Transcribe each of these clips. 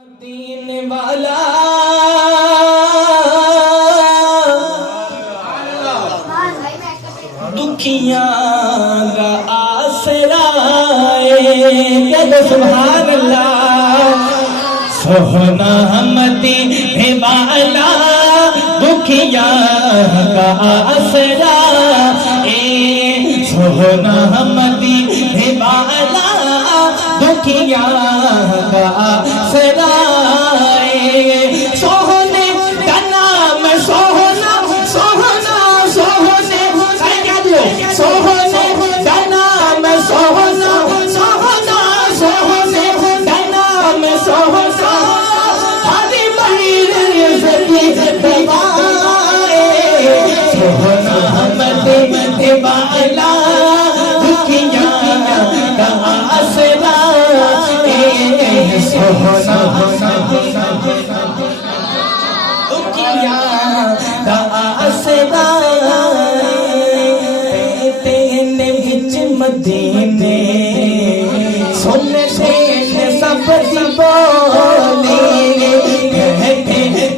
دین والا دکھیاں کا آسرا ہے، سبحان اللہ۔ سونا مدینے والا دکھیاں کا آسرا ہے، سونا مدینے والا دکھیاں کا آسرا ہے۔ سونے کا نام سونا سونا سونے سونے کا نام سونا سونا سونے کا نام سونا، ہر مہینے سے دوائے سونا مدینے والا دکھیاں کا آسرا ہے، سونا دکھیاں کا آسرا مدینے سونے سے سب بولے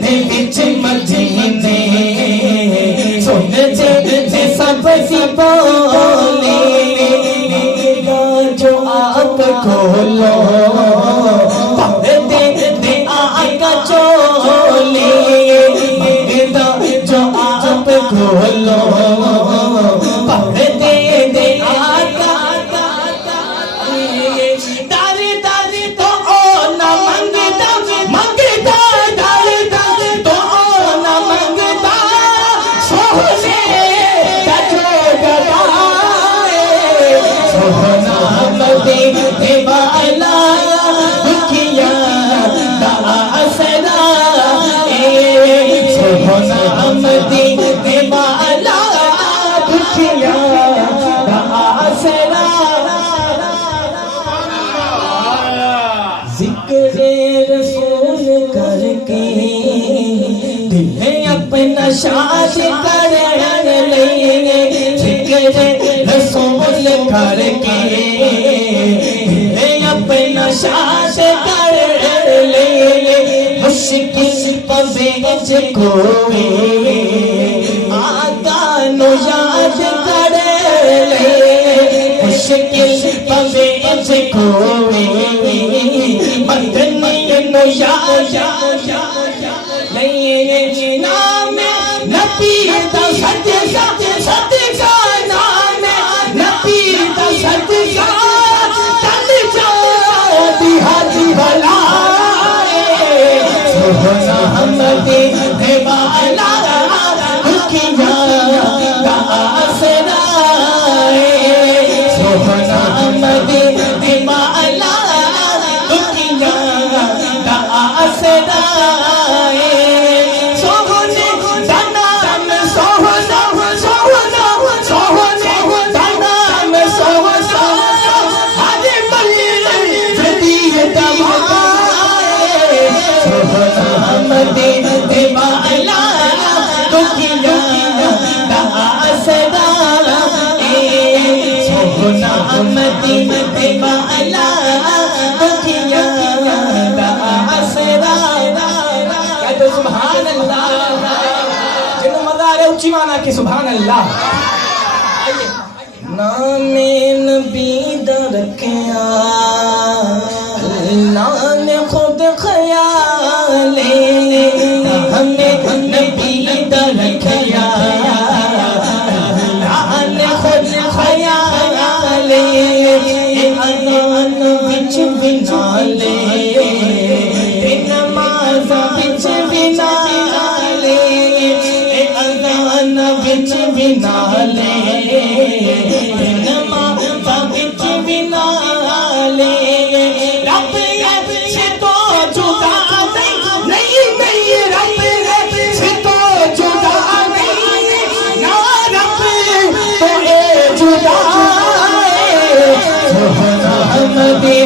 بچ مدینے سونے سے سب بولے، جو آپ کھولو دے آقا چولے، جو آپ کھولو ذکر رسول کر کے دل اپنا شاد کر لیں، ذکر رسول کر کے دل اپنا شاد کر لیں، مشکل پویج کوئی آقا نو یاد کر لیں، مشکل پویج کوئی مدنی نو یاد لیں، نام نبی دا صدقہ صدقہ، نام نبی دا صدقہ تن جا دی بھلا، سونا مدینے والا دکھیاں کا آسرا ہے، سونا مدینے والا سبحان اللہ، جنہوں مزہ آ رہے اچھی مانا کہ سبحان اللہ۔ نام نبی دا رکھیا اللہ نے خود خیال، ہمیں نبی دا رکھیا اللہ نے خود خیال، اذان وچ بنالے نماز وچ بنالے، اذان وچ بنالے نماز وچ بنالے، رب سے تو جدا نہیں، نہیں رب سے تو جدا نہیں، نہ رب تو جدا ہے، سونا مدینے